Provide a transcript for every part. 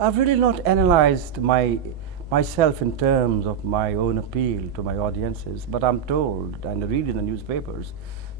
I've really not analyzed myself in terms of my own appeal to my audiences, but I'm told and I read in the newspapers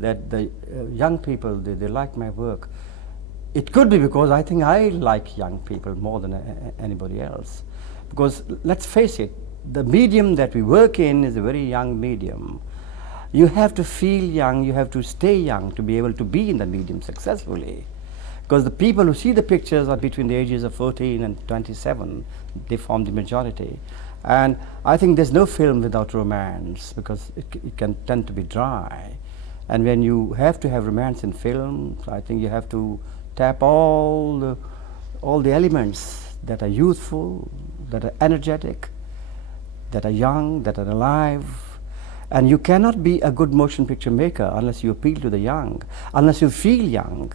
that the young people, they like my work. It could be because I think I like young people more than anybody else. Because let's face it, the medium that we work in is a very young medium. You have to feel young, you have to stay young to be able to be in the medium successfully. Because the people who see the pictures are between the ages of 14 and 27, they form the majority. And I think there's no film without romance, because it can tend to be dry. And when you have to have romance in films, I think you have to tap all the elements that are youthful, that are energetic, that are young, that are alive. And you cannot be a good motion picture maker unless you appeal to the young, unless you feel young,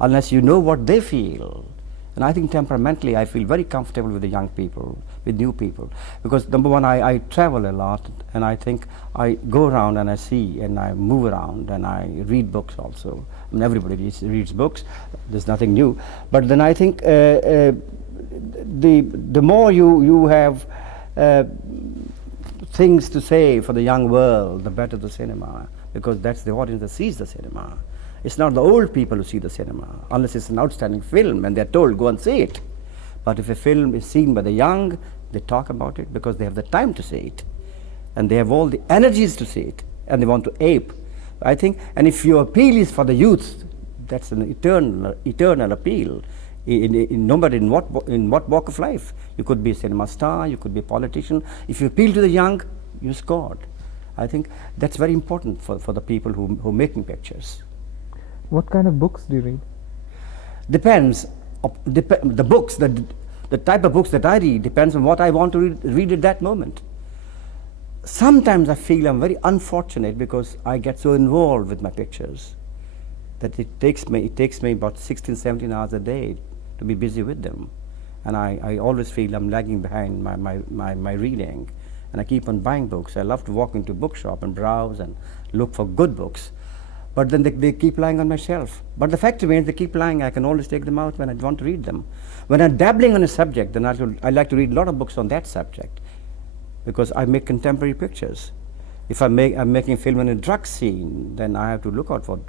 unless you know what they feel. And I think temperamentally I feel very comfortable with the young people, with new people. Because number one, I travel a lot, and I think I go around and I see and I move around and I read books also. I mean, everybody reads books, there's nothing new. But then I think the more you have things to say for the young world, the better the cinema, because that's the audience that sees the cinema. It's not the old people who see the cinema, unless it's an outstanding film and they're told, go and see it. But if a film is seen by the young, they talk about it because they have the time to see it. And they have all the energies to see it, and they want to ape. I think, and if your appeal is for the youth, that's an eternal appeal. No matter in what walk of life. You could be a cinema star, you could be a politician. If you appeal to the young, you scored. I think that's very important for the people who are making pictures. What kind of books do you read? Depends. The books, the type of books that I read depends on what I want to read at that moment. Sometimes I feel I'm very unfortunate because I get so involved with my pictures that it takes me about 16, 17 hours a day to be busy with them. And I always feel I'm lagging behind my reading. And I keep on buying books. I love to walk into a bookshop and browse and look for good books. But then they keep lying on my shelf. But the fact remains, they keep lying. I can always take them out when I want to read them. When I'm dabbling on a subject, then I like to read a lot of books on that subject, because I make contemporary pictures. If I'm making a film in a drug scene, then I have to look out for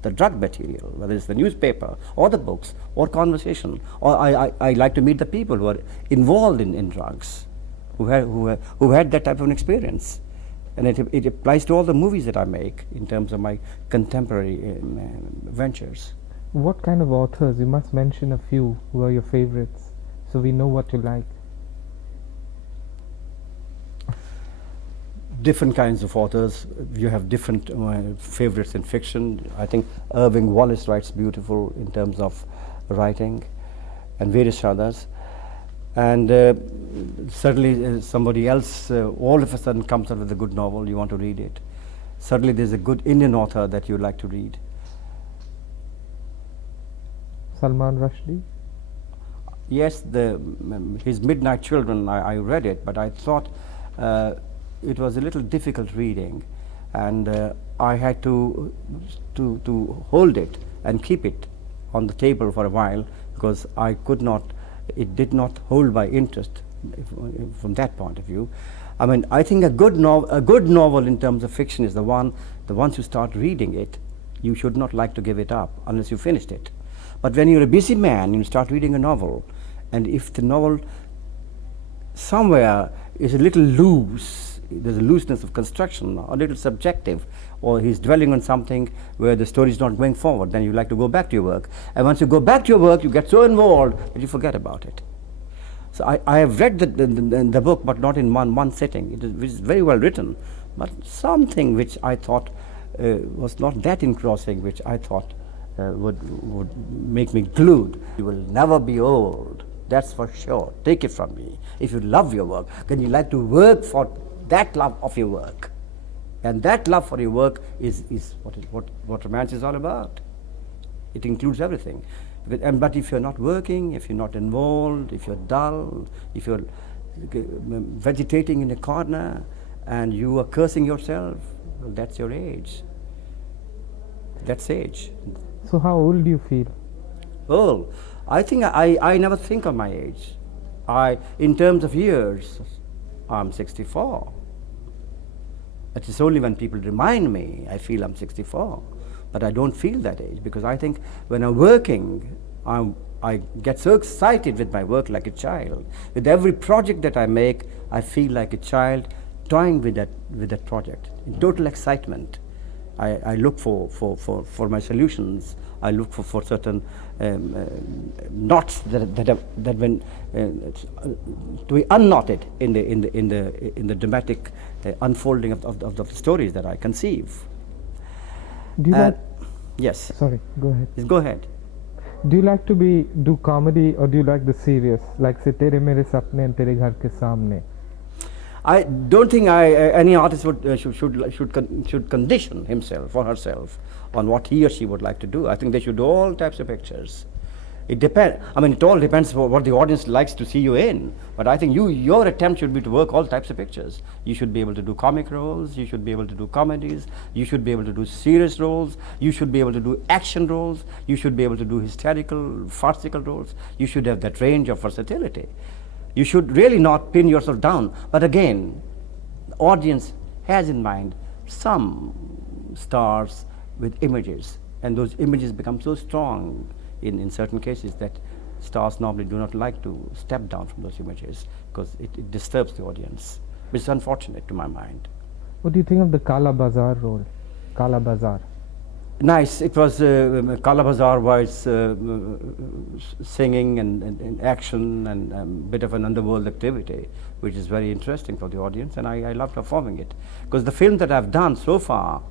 the drug material, whether it's the newspaper or the books or conversation. Or I like to meet the people who are involved in drugs, who had that type of an experience. And it applies to all the movies that I make in terms of my contemporary ventures. What kind of authors? You must mention a few who are your favorites, so we know what you like. Different kinds of authors. You have different favorites in fiction. I think Irving Wallace writes beautiful in terms of writing, and various others. And certainly somebody else all of a sudden comes up with a good novel, you want to read it. Certainly there's a good Indian author that you like to read. Salman Rushdie? Yes, his Midnight Children, I read it, but I thought it was a little difficult reading, and I had to hold it and keep it on the table for a while, because it did not hold my interest from that point of view. I mean, I think a good novel in terms of fiction is the once you start reading it, you should not like to give it up unless you finished it. But when you're a busy man, you start reading a novel, and if the novel somewhere is a little loose, there's a looseness of construction, a little subjective, or he's dwelling on something where the story is not going forward, then you like to go back to your work. And once you go back to your work, you get so involved that you forget about it. So I have read the book, but not in one sitting. It is very well written, but something which I thought was not that engrossing, which I thought would make me glued. You will never be old, that's for sure. Take it from me. If you love your work, then you like to work for that love of your work. And that love for your work is what romance is all about. It includes everything. But if you're not working, if you're not involved, if you're dull, if you're vegetating in a corner and you are cursing yourself, well, that's your age. That's age. So how old do you feel? Oh, I think I never think of my age. In terms of years, I'm 64. It is only when people remind me, I feel I'm 64. But I don't feel that age, because I think when I'm working, I get so excited with my work like a child. With every project that I make, I feel like a child toying with that project, in total excitement. I look for my solutions. I look for certain knots that when to be unknotted in the dramatic unfolding of the stories that I conceive. Do you like? Yes. Sorry, go ahead. Yes, go ahead. Do you like to do comedy, or do you like the serious, like say Tere Mere Sapne and Tere Ghar Ke Samne? I don't think any artist should condition himself or herself on what he or she would like to do. I think they should do all types of pictures. It depends. I mean, it all depends on what the audience likes to see you in. But I think your attempt should be to work all types of pictures. You should be able to do comic roles. You should be able to do comedies. You should be able to do serious roles. You should be able to do action roles. You should be able to do hysterical, farcical roles. You should have that range of versatility. You should really not pin yourself down. But again, the audience has in mind some stars with images, and those images become so strong in certain cases that stars normally do not like to step down from those images, because it disturbs the audience, which is unfortunate to my mind. What do you think of the Kala Bazaar role? Kala Bazaar. Nice. It was Kala Bazaar was singing and action and a bit of an underworld activity, which is very interesting for the audience, and I love performing it. Because the film that I've done so far,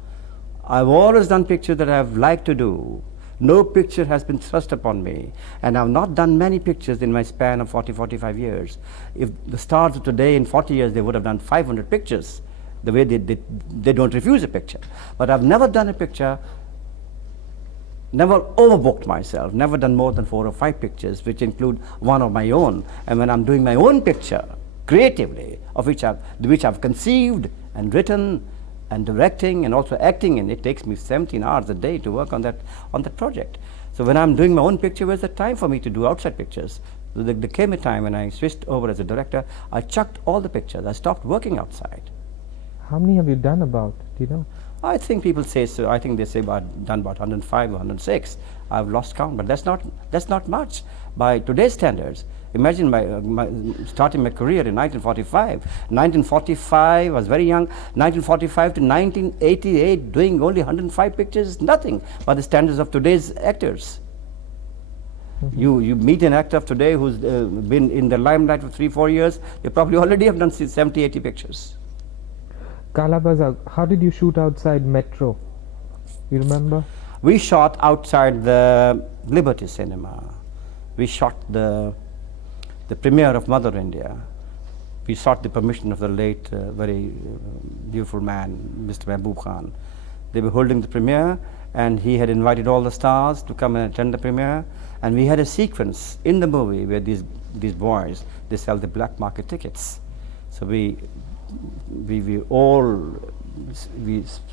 I've always done pictures that I've liked to do. No picture has been thrust upon me, and I've not done many pictures in my span of 45 years. If the stars of today, in 40 years, they would have done 500 pictures, the way they don't refuse a picture. But I've never done a picture, never overbooked myself, never done more than 4 or 5 pictures, which include one of my own. And when I'm doing my own picture, creatively, of which I've conceived and written and directing and also acting in, it takes me 17 hours a day to work on that project. So when I'm doing my own picture, where's the time for me to do outside pictures? There came a time when I switched over as a director, I chucked all the pictures, I stopped working outside. How many have you done about? Do you know? I think people say so. I think they say done about 105 or 106. I've lost count, but that's not much by today's standards. Imagine starting my career in 1945. 1945, I was very young. 1945 to 1988, doing only 105 pictures is nothing by the standards of today's actors. Mm-hmm. You meet an actor of today who's been in the limelight for 3-4 years, they probably already have done 70-80 pictures. Kala Bazaar, how did you shoot outside Metro? You remember? We shot outside the Liberty Cinema. We shot the premiere of Mother India. We sought the permission of the late, very beautiful man, Mr. Mehboob Khan. They were holding the premiere, and he had invited all the stars to come and attend the premiere. And we had a sequence in the movie where these boys, they sell the black market tickets. So we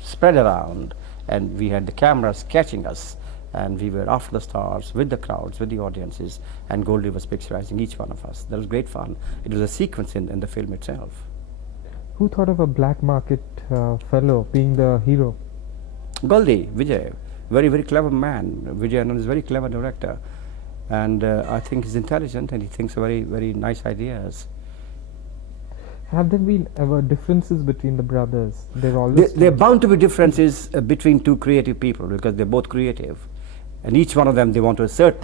spread around, and we had the cameras catching us, and we were after the stars with the crowds, with the audiences, and Goldie was picturizing each one of us. That was great fun. It was a sequence in the film itself. Who thought of a black market fellow being the hero? Goldie, Vijay, very, very clever man. Vijay Anand is a very clever director, and I think he's intelligent, and he thinks very, very nice ideas. Have there been ever differences between the brothers? There are bound to be differences between two creative people, because they're both creative, and each one of them, they want to assert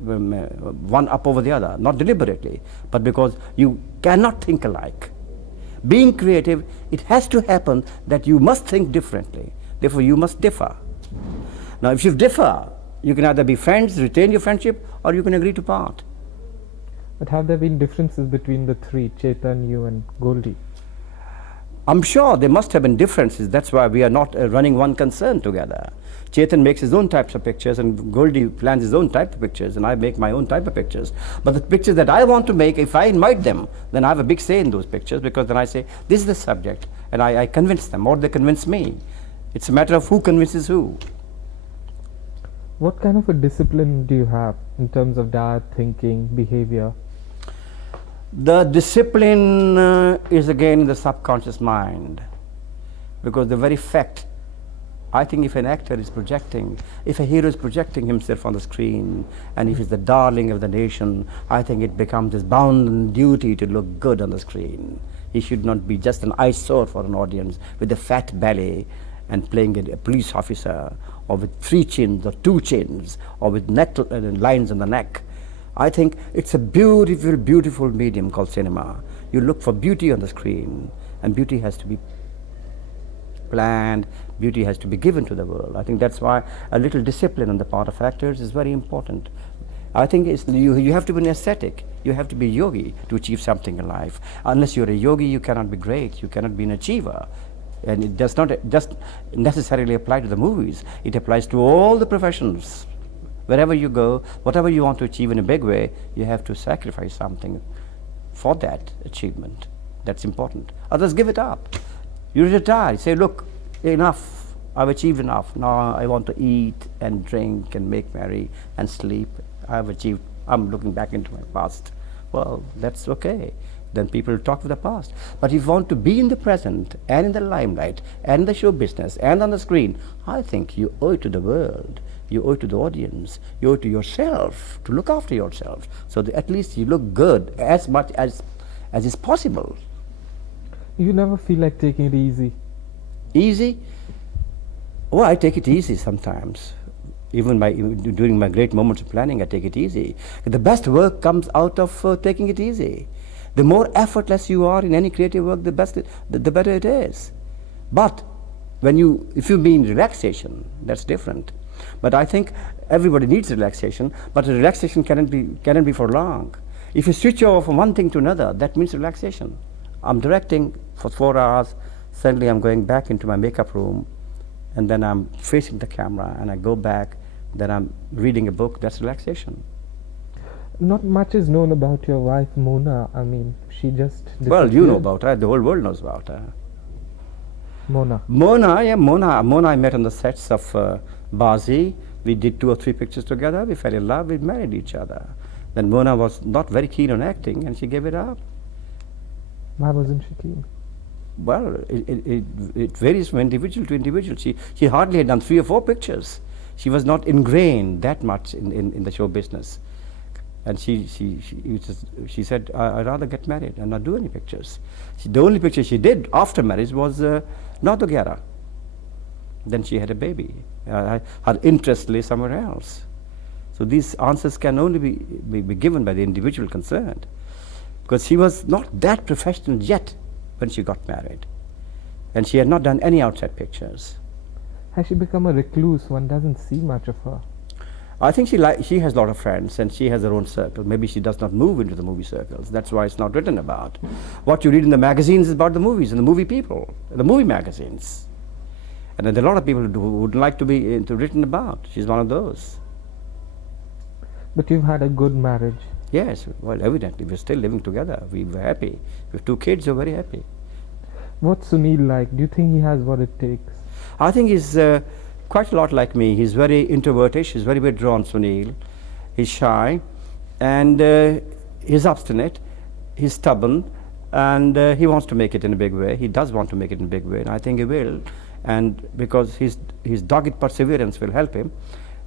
one up over the other, not deliberately, but because you cannot think alike. Being creative, it has to happen that you must think differently. Therefore, you must differ. Now, if you differ, you can either be friends, retain your friendship, or you can agree to part. But have there been differences between the three, Chetan, you and Goldie? I'm sure there must have been differences. That's why we are not running one concern together. Chetan makes his own types of pictures, and Goldie plans his own type of pictures, and I make my own type of pictures. But the pictures that I want to make, if I invite them, then I have a big say in those pictures, because then I say, this is the subject, and I convince them, or they convince me. It's a matter of who convinces who. What kind of a discipline do you have in terms of diet, thinking, behavior? The discipline is again in the subconscious mind, because the very fact, I think if an actor is projecting, if a hero is projecting himself on the screen, and if he's the darling of the nation, I think it becomes his bounden duty to look good on the screen. He should not be just an eyesore for an audience with a fat belly and playing a police officer, or with 3 chins or 2 chins, or with lines on the neck. I think it's a beautiful, beautiful medium called cinema. You look for beauty on the screen, and beauty has to be planned, beauty has to be given to the world. I think that's why a little discipline on the part of actors is very important. I think you have to be an ascetic, you have to be a yogi to achieve something in life. Unless you're a yogi, you cannot be great, you cannot be an achiever. And it does not just necessarily apply to the movies, it applies to all the professions. Wherever you go, whatever you want to achieve in a big way, you have to sacrifice something for that achievement. That's important. Others give it up. You retire, say, look, enough, I've achieved enough. Now I want to eat and drink and make merry and sleep. I've achieved, I'm looking back into my past. Well, that's okay. Then people talk of the past. But if you want to be in the present and in the limelight and in the show business and on the screen, I think you owe it to the world. You owe it to the audience. You owe it to yourself to look after yourself, so that at least you look good as much as is possible. You never feel like taking it easy? Easy? Oh, I take it easy sometimes. Even during my great moments of planning, I take it easy. The best work comes out of taking it easy. The more effortless you are in any creative work, the better it is. But if you mean relaxation, that's different. But I think everybody needs relaxation, but the relaxation cannot be for long. If you switch over from one thing to another, that means relaxation. I'm directing for 4 hours, suddenly I'm going back into my makeup room, and then I'm facing the camera, and I go back, then I'm reading a book. That's relaxation. Not much is known about your wife, Mona. I mean, she just disappeared. Well, you know about her. The whole world knows about her. Mona. Mona I met on the sets of Bazi. We did 2 or 3 pictures together. We fell in love. We married each other. Then Mona was not very keen on acting, and she gave it up. Why wasn't she keen? Well, it varies from individual to individual. She hardly had done 3 or 4 pictures. She was not ingrained that much in the show business. And she said, I'd rather get married and not do any pictures. The only picture she did after marriage was Navketan. Then she had a baby. Her interest lay somewhere else. So these answers can only be given by the individual concerned. Because she was not that professional yet when she got married. And she had not done any outside pictures. Has she become a recluse? One doesn't see much of her. I think she has a lot of friends, and she has her own circle. Maybe she does not move into the movie circles. That's why it's not written about. What you read in the magazines is about the movies and the movie people, the movie magazines. And there are a lot of people who would like to be written about. She's one of those. But you've had a good marriage. Yes, well, evidently, we're still living together. We were happy. We have 2 kids, we're very happy. What's Sunil like? Do you think he has what it takes? I think he's quite a lot like me. He's very introvertish, he's very withdrawn, Sunil. He's shy, and he's obstinate, he's stubborn, and he wants to make it in a big way. He does want to make it in a big way, and I think he will. And because his dogged perseverance will help him.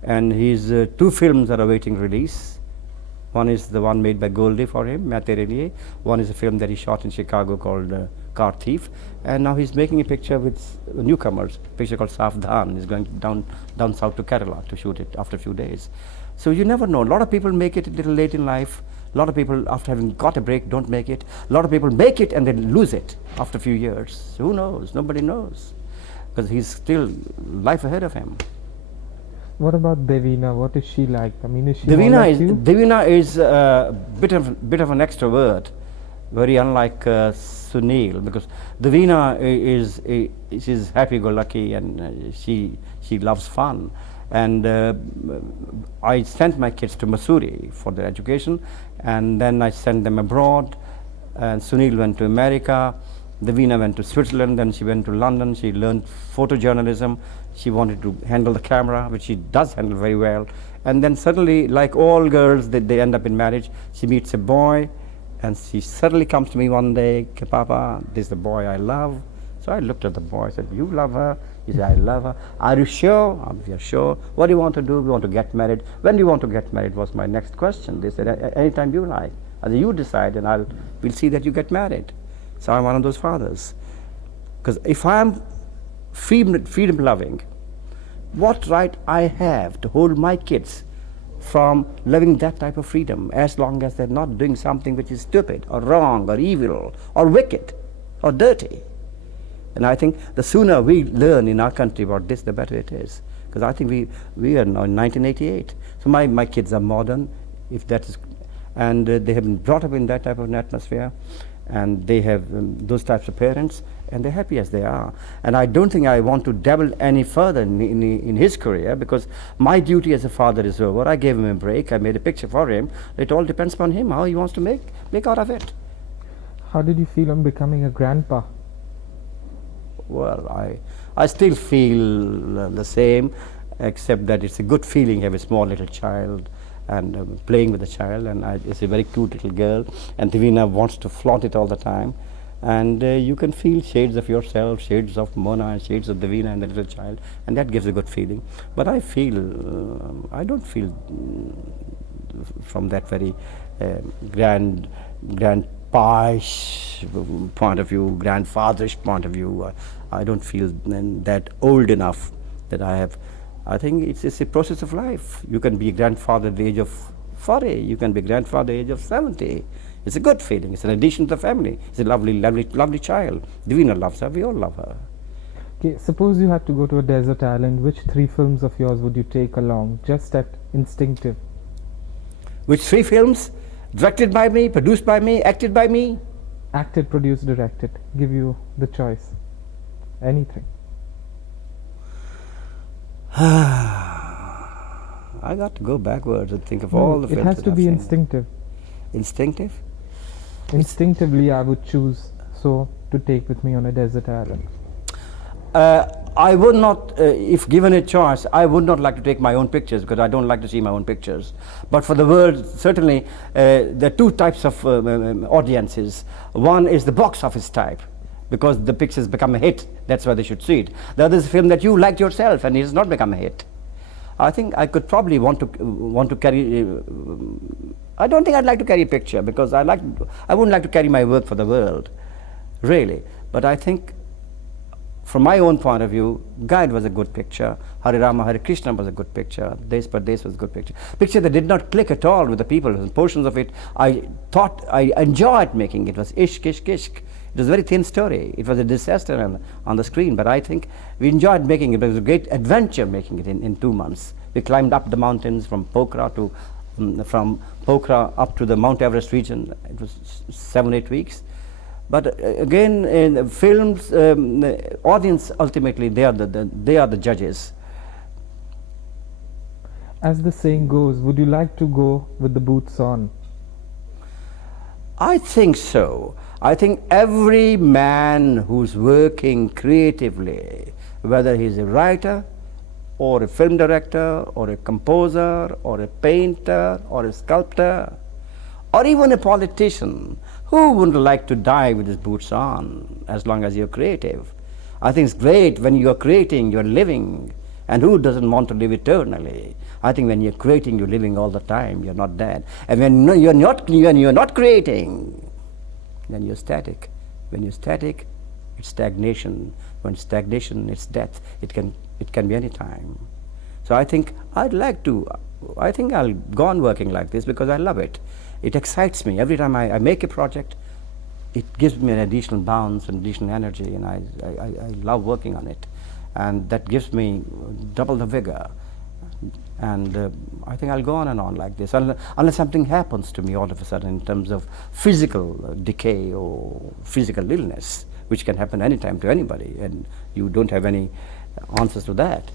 And his 2 films are awaiting release. One is the one made by Goldie for him, Main Tere Liye. One is a film that he shot in Chicago called Car Thief. And now he's making a picture with newcomers, a picture called Savdhan. He's going down south to Kerala to shoot it after a few days. So you never know. A lot of people make it a little late in life. A lot of people, after having got a break, don't make it. A lot of people make it and then lose it after a few years. So who knows? Nobody knows. Because he's still life ahead of him. What about Devina? What is she like? I mean, is she Devina is a bit of an extrovert, very unlike Sunil, because Devina she's happy-go-lucky, and she loves fun. And I sent my kids to Missouri for their education, and then I sent them abroad. And Sunil went to America, Davina went to Switzerland, then she went to London, she learned photojournalism, she wanted to handle the camera, which she does handle very well. And then suddenly, like all girls, they end up in marriage. She meets a boy, and she suddenly comes to me one day, Papa, this is the boy I love. So I looked at the boy, I said, you love her? He said, I love her. Are you sure? We are sure. What do you want to do? We want to get married. When do you want to get married was my next question. They said, anytime you like. I said, you decide, and we'll see that you get married. So I'm one of those fathers. Because if I'm freedom loving, what right I have to hold my kids from living that type of freedom, as long as they're not doing something which is stupid or wrong or evil or wicked or dirty. And I think the sooner we learn in our country about this, the better it is. Because I think we are now in 1988. So my kids are modern, if that is, and they have been brought up in that type of an atmosphere, and they have those types of parents, and they're happy as they are. And I don't think I want to dabble any further in his career, because my duty as a father is over. I gave him a break, I made a picture for him. It all depends upon him, how he wants to make out of it. How did you feel on becoming a grandpa? Well, I still feel the same, except that it's a good feeling to have a small little child and playing with the child, and it's a very cute little girl, and Davina wants to flaunt it all the time. And you can feel shades of yourself, shades of Mona, and shades of Davina and the little child, and that gives a good feeling. But I feel, I don't feel from that very grand pish point of view, grandfatherish point of view. I don't feel that old enough that I have. I think it's a process of life. You can be a grandfather at the age of 40, you can be a grandfather at the age of 70. It's a good feeling. It's an addition to the family. It's a lovely child. Davina loves her. We all love her. Okay, suppose you had to go to a desert island. Which 3 films of yours would you take along, just at instinctive? Which 3 films? Directed by me, produced by me, acted by me? Acted, produced, directed. Give you the choice. Anything. I got to go backwards and think of all the films. It has to be instinctive. Instinctive? Instinctively, I would choose so to take with me on a desert island. I would not, if given a choice, I would not like to take my own pictures, because I don't like to see my own pictures. But for the world, certainly, there are 2 types of audiences. One is the box office type, because the pictures become a hit. That's why they should see it. The other is a film that you liked yourself and it has not become a hit. I think I could probably want to carry. I don't think I'd like to carry a picture, because I wouldn't like to carry my work for the world, really. But I think, from my own point of view, Guide was a good picture. Hare Rama, Hare Krishna was a good picture. Desh Pardesh was a good picture. Picture that did not click at all with the people. Portions of it, I thought I enjoyed making. It was ishq, ishq, ishq. It was a very thin story. It was a disaster on the screen, but I think we enjoyed making it. It was a great adventure making it in 2 months. We climbed up the mountains from Pokhara up to the Mount Everest region. It was 7-8 weeks. But again, in films, the audience ultimately they are the judges. As the saying goes, would you like to go with the boots on? I think so. I think every man who's working creatively, whether he's a writer or a film director or a composer or a painter or a sculptor or even a politician, who wouldn't like to die with his boots on, as long as you're creative? I think it's great when you're creating, you're living, and who doesn't want to live eternally? I think when you're creating, you're living all the time, you're not dead. And when you're not creating, then you're static. When you're static, it's stagnation. When stagnation, it's death. It can be any time. So I think I'll go on working like this, because I love it. It excites me. Every time I make a project, it gives me an additional bounce and additional energy, and I love working on it. And that gives me double the vigor. And I think I'll go on and on like this, unless something happens to me all of a sudden in terms of physical decay or physical illness, which can happen anytime to anybody, and you don't have any answers to that.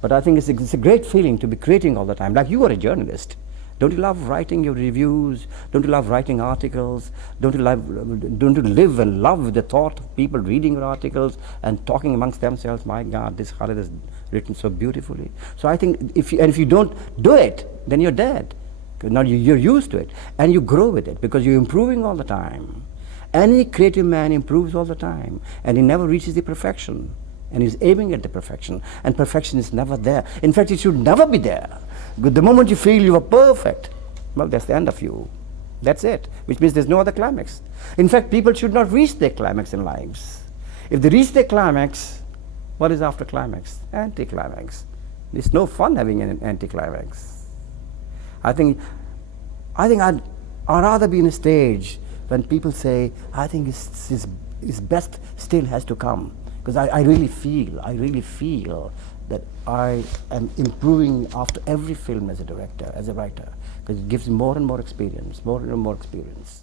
But I think it's a great feeling to be creating all the time. Like you are a journalist. Don't you love writing your reviews? Don't you love writing articles? Don't you live and love the thought of people reading your articles and talking amongst themselves? My God, this Khalid has written so beautifully. So I think if you don't do it, then you're dead. 'Cause now you're used to it and you grow with it because you're improving all the time. Any creative man improves all the time and he never reaches the perfection. And he's aiming at the perfection, and perfection is never there. In fact, it should never be there. But the moment you feel you are perfect, well, that's the end of you. That's it, which means there's no other climax. In fact, people should not reach their climax in lives. If they reach their climax, what is after climax? Anticlimax. It's no fun having an anticlimax. I think I'd rather be in a stage when people say, I think his best still has to come. Because I really feel that I am improving after every film as a director, as a writer, because it gives me more and more experience, more and more experience.